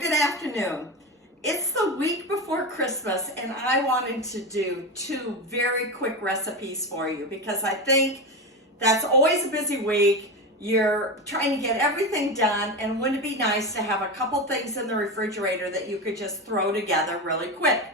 good afternoon. It's the week before Christmas and I wanted to do two very quick recipes for you because I think that's always a busy week. You're trying to get everything done, and wouldn't it be nice to have a couple things in the refrigerator that you could just throw together really quick.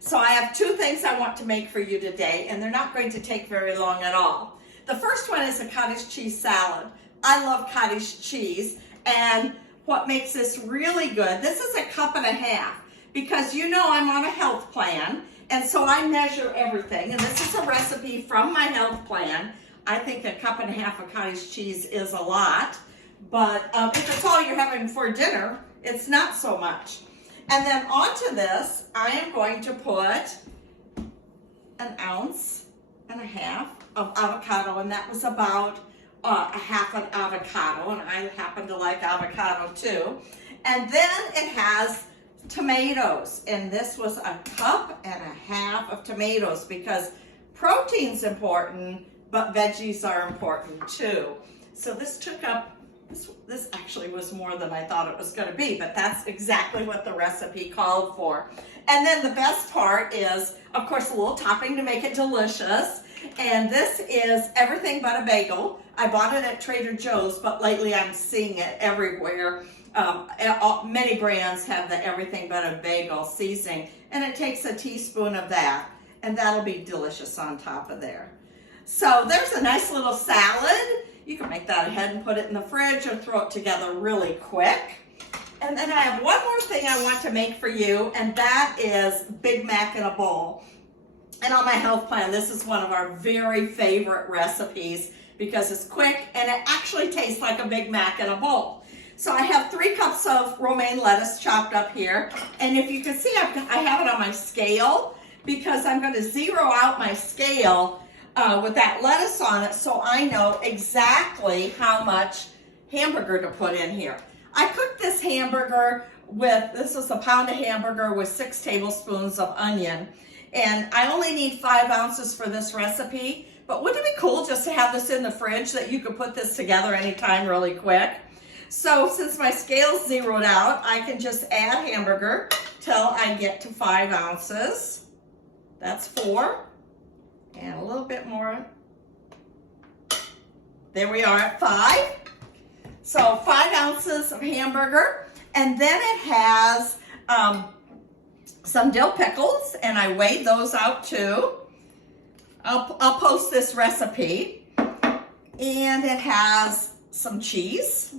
So I have two things I want to make for you today, and they're not going to take very long at all. The first one is a cottage cheese salad. I love cottage cheese, and what makes this really good, this is 1.5 cups, because you know I'm on a health plan, and so I measure everything, and this is a recipe from my health plan. I think 1.5 cups of cottage cheese is a lot, but if it's all you're having for dinner, it's not so much. And then onto this, I am going to put 1.5 ounces of avocado, and that was about half an avocado, and I happen to like avocado too. And then it has tomatoes, and this was 1.5 cups of tomatoes because protein's important, but veggies are important too. So this took up, this actually was more than I thought it was going to be, but that's exactly what the recipe called for. And then the best part is, of course, a little topping to make it delicious. And this is everything but a bagel. I bought it at Trader Joe's, but lately I'm seeing it everywhere. Many brands have the everything but a bagel seasoning, and it takes a teaspoon of that, and that'll be delicious on top of there. So there's a nice little salad. You can make that ahead and put it in the fridge or throw it together really quick. And then I have one more thing I want to make for you, and that is Big Mac in a bowl. And on my health plan, this is one of our very favorite recipes because it's quick and it actually tastes like a Big Mac in a bowl. So I have 3 cups of romaine lettuce chopped up here. And if you can see, I have it on my scale because I'm going to zero out my scale with that lettuce on it so I know exactly how much hamburger to put in here. I cooked this hamburger with, this is a pound of hamburger with 6 tablespoons of onion. And I only need 5 ounces for this recipe, but wouldn't it be cool just to have this in the fridge that you could put this together anytime really quick? So since my scale's zeroed out, I can just add hamburger till I get to 5 ounces. That's 4, and a little bit more. There we are at 5. So 5 ounces of hamburger, and then it has some dill pickles, and I weighed those out too. I'll post this recipe. And it has some cheese.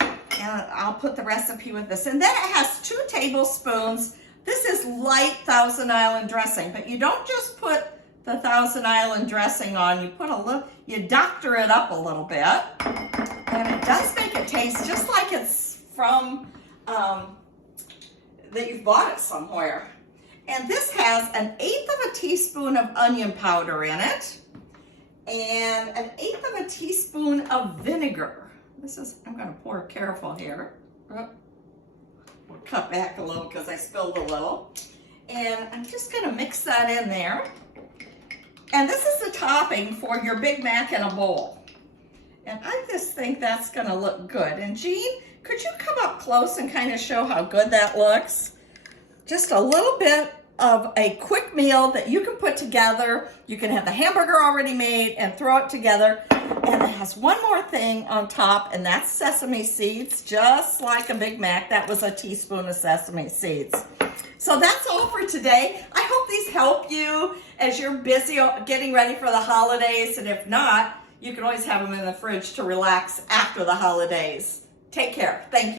And I'll put the recipe with this. And then it has 2 tablespoons. This is light Thousand Island dressing, but you don't just put the Thousand Island dressing on. You put a little, you doctor it up a little bit. And it does make it taste just like it's from that you've bought it somewhere. And this has 1/8 teaspoon of onion powder in it and 1/8 teaspoon of vinegar. This is, I'm going to pour careful here. We'll cut back a little because I spilled a little. And I'm just going to mix that in there. And this is the topping for your Big Mac in a bowl. And I just think that's going to look good. And Jean, could you come up close and kind of show how good that looks? Just a little bit of a quick meal that you can put together. You can have the hamburger already made and throw it together. And it has one more thing on top, and that's sesame seeds, just like a Big Mac. That was a teaspoon of sesame seeds. So that's all for today. I hope these help you as you're busy getting ready for the holidays. And if not, you can always have them in the fridge to relax after the holidays. Take care. Thank you.